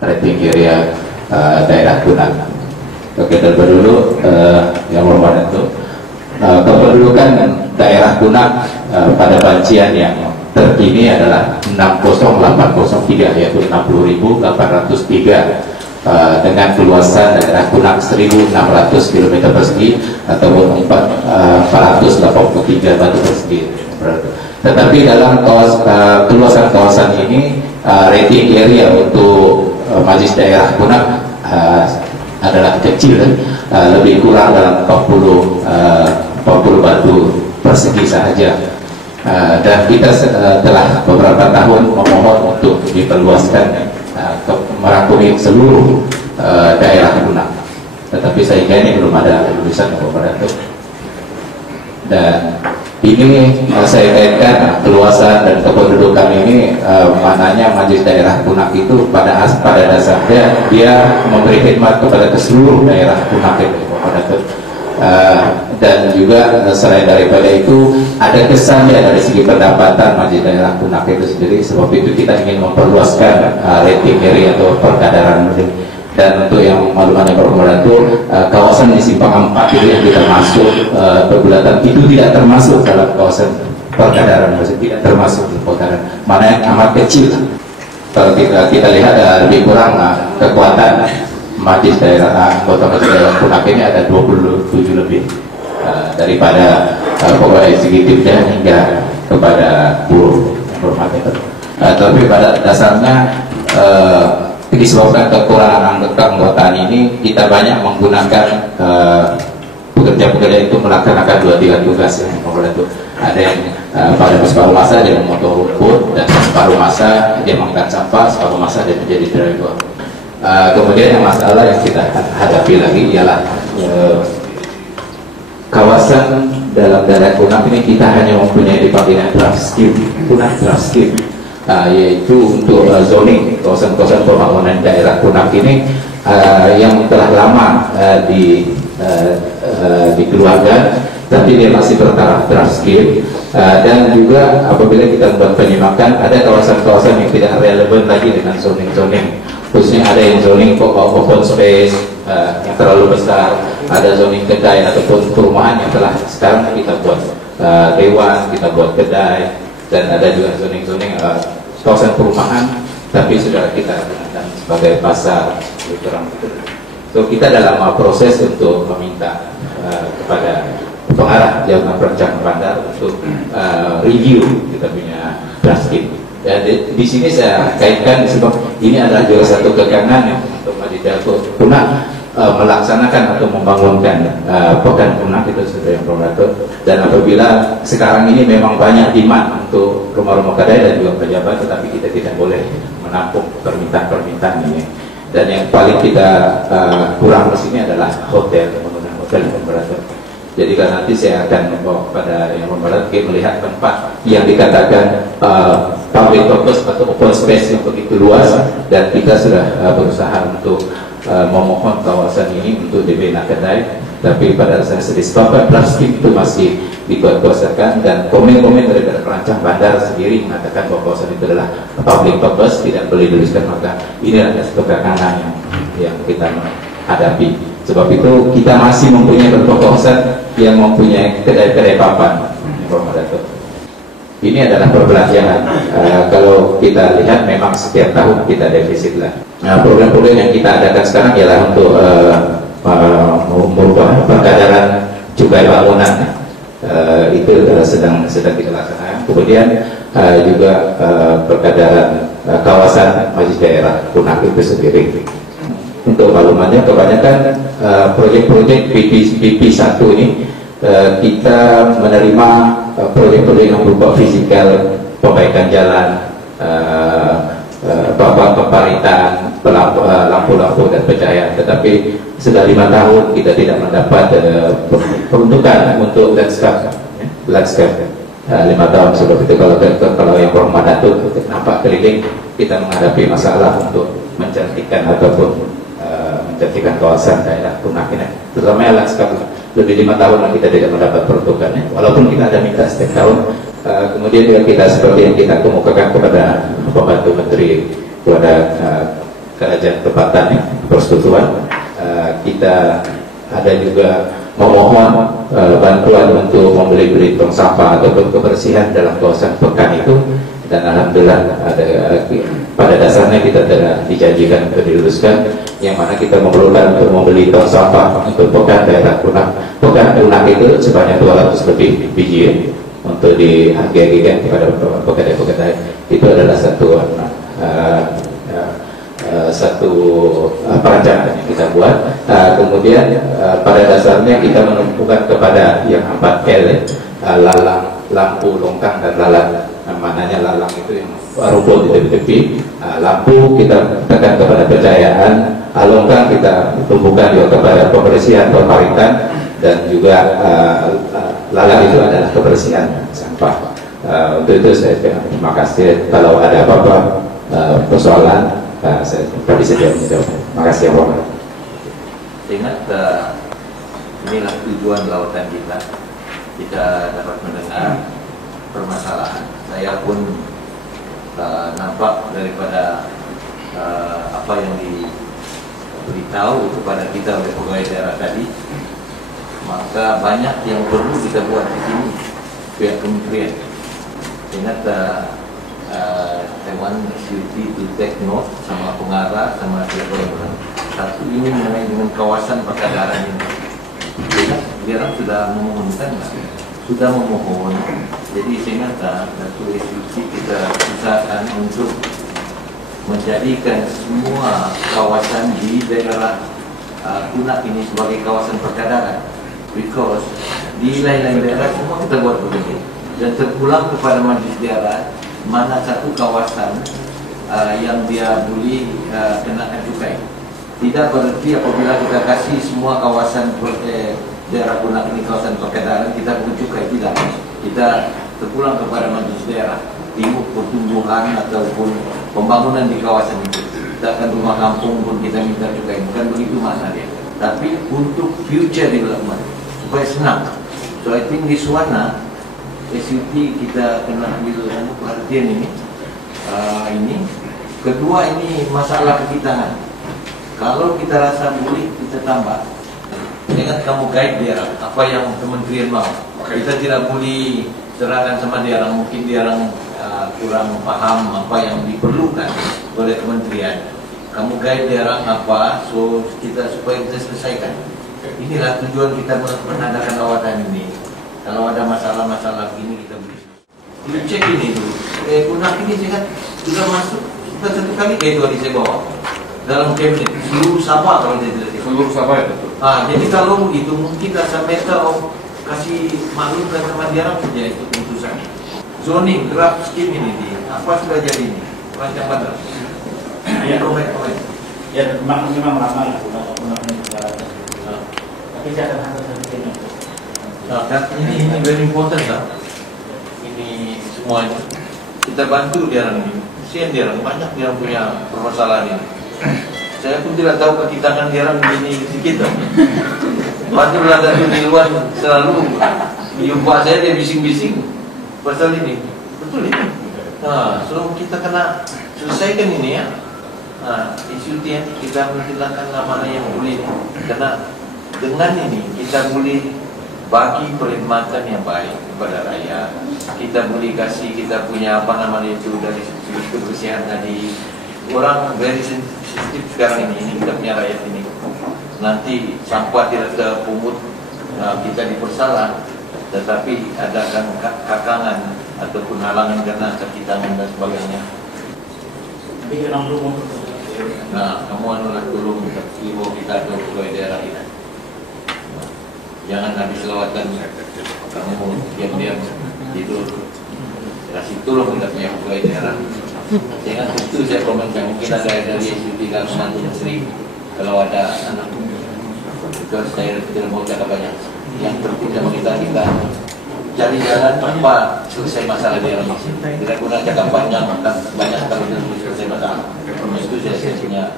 rating area daerah Punak. Oke, dulu yang berwarna itu kependudukan daerah Punak pada bancian yang terkini adalah 60803, yaitu 60.803 dengan keluasan daerah Punak 1.600 km persegi ataupun 483 batu persegi. Tetapi dalam keluasan kawasan ini rating area untuk Majelis Daerah Punak adalah kecil, lebih kurang dalam 40 batu persegi saja. Dan kita telah beberapa tahun memohon untuk diperluaskan merangkumi seluruh daerah Punak, tetapi sehingga ini belum ada tulisan kepada itu. Dan ini saya kaitkan keluasan dan kependudukan ini, maknanya Majelis Daerah Punak itu pada dasarnya dia memberi khidmat kepada seluruh daerah Punak itu, dan juga selain daripada itu ada kesannya dari segi pendapatan Majelis Daerah Punak itu sendiri. Sebab itu kita ingin memperluaskan rating area atau perkadaran. Dan untuk yang maklumannya berkemudian itu kawasan di Simpang 4 itu yang kita masuk Pebulatan itu tidak termasuk dalam kawasan perkadaran, maksudnya tidak termasuk di perkadaran, mana yang amat kecil. Kalau kita lihat lebih kurang kekuatan Majelis Daerah, anggota Majelis Daerah Punak ini ada 27 lebih, daripada pegawai eksekutifnya hingga kepada buruh normatif. Tapi pada dasarnya disebabkan kekurangan keanggotaan ini, kita banyak menggunakan pekerja-pekerja itu melaksanakan 2-3 tugas yang itu. Ada yang pada separuh masa dia memotong rumput, dan separuh masa dia mengangkat sampah, separuh masa dia menjadi driver. Kemudian yang masalah yang kita hadapi lagi ialah kawasan dalam daerah Punak ini kita hanya mempunyai departemen draft scheme, Punak draft scheme, yaitu untuk zoning kawasan-kawasan pembangunan daerah Punak ini yang telah lama dikeluarkan, tapi dia masih bertaraf draft scheme. Dan juga apabila kita membuat penyimakan, ada kawasan-kawasan yang tidak relevan lagi dengan zoning-zoning, khususnya ada yang zoning open space yang terlalu besar, ada zoning kedai ataupun perumahan yang telah sekarang kita buat dewan, kita buat kedai, dan ada juga zoning-zoning kawasan perumahan tapi sudah kita gunakan sebagai pasar. So kita dalam proses untuk meminta kepada pengarah Jabatan Perencanaan Bandar untuk review kita punya draft scheme. Ya, di sini saya kaitkan sebab ini adalah juga satu kekangan yang untuk Majelis Daerah Punak melaksanakan atau membangunkan Pekan Punak itu sudah yang promotor. Dan apabila sekarang ini memang banyak demand untuk rumah-rumah kedai dan juga pejabat, tetapi kita tidak boleh menampung permintaan ini. Dan yang paling kita kurang di sini adalah hotel, pembangunan hotel yang promotor. Jadi kan nanti saya akan membawa kepada yang membarat melihat tempat yang dikatakan public purpose atau open space yang begitu luas, dan kita sudah berusaha untuk memohon kawasan ini untuk dibina kedai. Tapi pada saya disebabkan plastik itu masih dikuat-kuasakan, dan komen-komen dari perancang bandar sendiri mengatakan bahwa kawasan itu adalah public purpose, tidak boleh dituliskan. Maka ini adalah satu kekangan yang kita hadapi. Sebab itu kita masih mempunyai beberapa kawasan yang mempunyai kedai-kedai papan. Ini adalah perbelanjaan. Kalau kita lihat memang setiap tahun kita defisit lah. Program-program yang kita adakan sekarang ialah untuk merubah perkadaran cukai bangunan. Itu sedang kita laksanakan. Kemudian juga perkadaran kawasan Majelis Daerah Punak itu sendiri. Untuk maklumannya, kebanyakan proyek-proyek BP1 ini kita menerima proyek-proyek yang berupa fisikal, perbaikan jalan, papan peparitan, lampu-lampu dan pencahayaan. Tetapi sudah 5 tahun kita tidak mendapat peruntukan untuk landscape. 5 tahun sebelum itu, kalau yang bermandat itu nampak keliling, kita menghadapi masalah untuk mencantikkan ataupun mencantikkan kawasan daerah Punak ini, terutama landscape. Lebih 5 tahun kita tidak mendapat peruntukannya, walaupun kita ada minta setiap tahun. Kemudian juga kita seperti yang kita kemukakan kepada pembantu menteri, kepada kerajaan tempatan persekutuan. Kita ada juga memohon bantuan untuk membeli tong sampah ataupun kebersihan dalam kawasan pekan itu, dan alhamdulillah ada pada dasarnya kita telah dijanjikan untuk diluluskan, yang mana kita memerlukan untuk membeli tong sampah untuk pekan daerah Punak itu sebanyak 200 lebih biji untuk dihargai kepada pegadai-pegadai. Itu adalah satu perencanaan yang kita buat. Kemudian pada dasarnya kita menumpukan kepada yang 4L, lalang, lampu, longkang, dan lalat. Mananya lalang itu yang rumput di tepi-tepi, lampu kita tekan kepada pencahayaan, longkang kita tumpukan juga kepada pembersihan perparitan, dan juga lalat itu adalah kebersihan sampah. Untuk itu saya terima kasih. Kalau ada apa-apa persoalan, saya bisa menjawab. Terima kasih ya Bapak. Ingat inilah tujuan lautan kita dapat mendengar permasalahan. Saya pun nampak daripada apa yang diberitahu kepada kita oleh pegawai daerah tadi, maka banyak yang perlu kita buat di sini pihak kementerian. Ingat Dewan Security to take note sama pengarah sama siapa yang bilang satu ini mengenai dengan kawasan perkadaran ini. Dia sudah memohonkan, sudah memohon. Jadi saya ingat satu institusi kita usahakan untuk menjadikan semua kawasan di daerah Punak ini sebagai kawasan perkadaran, because di lain-lain daerah semua kita buat begini, dan terpulang kepada majlis daerah mana satu kawasan yang dia boleh kenakan cukai. Tidak berarti apabila kita kasih semua kawasan daerah Punak ini kawasan perkadaran kita bukan cukai, tidak. Kita terpulang kepada majlis daerah timur pertumbuhan ataupun pembangunan di kawasan itu. Kita akan rumah kampung pun kita minta cukai, bukan begitu makna dia. Tapi untuk future development supaya senang. So I think this one SUT kita kena ambil perhatian ini. Kedua, ini masalah kekitangan. Kalau kita rasa boleh, kita tambah. Ingat kamu guide dia apa yang kementerian mau. Kita tidak boleh serahkan sama dia orang, mungkin dia orang kurang paham apa yang diperlukan oleh kementerian. Kamu guide dia orang apa, so supaya kita selesaikan. Inilah tujuan kita mengadakan lawatan ini. Kalau ada masalah-masalah begini kita beri. Kita cek ini dulu. Punak ini saya sudah masuk satu kali itu tadi saya bawa dalam kabinet seluruh Sabah kalau dia tidak seluruh Sabah itu. Jadi kalau begitu mungkin rasa meta kasih maklumkan sama dia orang saja itu keputusannya. Zoning draft scheme ini apa sudah jadi ini rancang bandar. Ya komen. Ya memang lama lah Punak ini berjalan. Tapi saya akan hantar sedikit. Ini very important lah. Ini semuanya kita bantu dia orang ini. Kesian dia orang, banyak dia punya permasalahan ini. Saya pun tidak tahu kekitangan dia orang begini sedikit. Padahal ada di luar selalu jumpa saya dia bising-bising pasal ini. Betul ini. So kita kena selesaikan ini ya. Isu ini kita menghilangkan mana yang boleh. Karena dengan ini kita boleh bagi perkhidmatan yang baik kepada rakyat. Kita boleh kasih kita punya apa namanya itu dari segi kebersihan tadi. Orang very sensitif sekarang ini kita punya rakyat ini. Nanti sampah tidak terpungut, kita dipersalah, tetapi ada kakangan ataupun halangan karena kekitangan dan sebagainya. Kamu anulah tolong ibu kita atau pegawai daerah ini. Jangan habis lawatan kamu diam-diam tidur. Kasih tolong kita punya pegawai daerah. Jangan itu saya komentar, mungkin ada dari SUT Kalimantan Menteri kalau ada anak because saya tidak mau cakap banyak. Yang penting sama kita cari jalan apa selesai masalah dia ini. Tidak guna cakap banyak kalau selesai masalah. Itu saya punya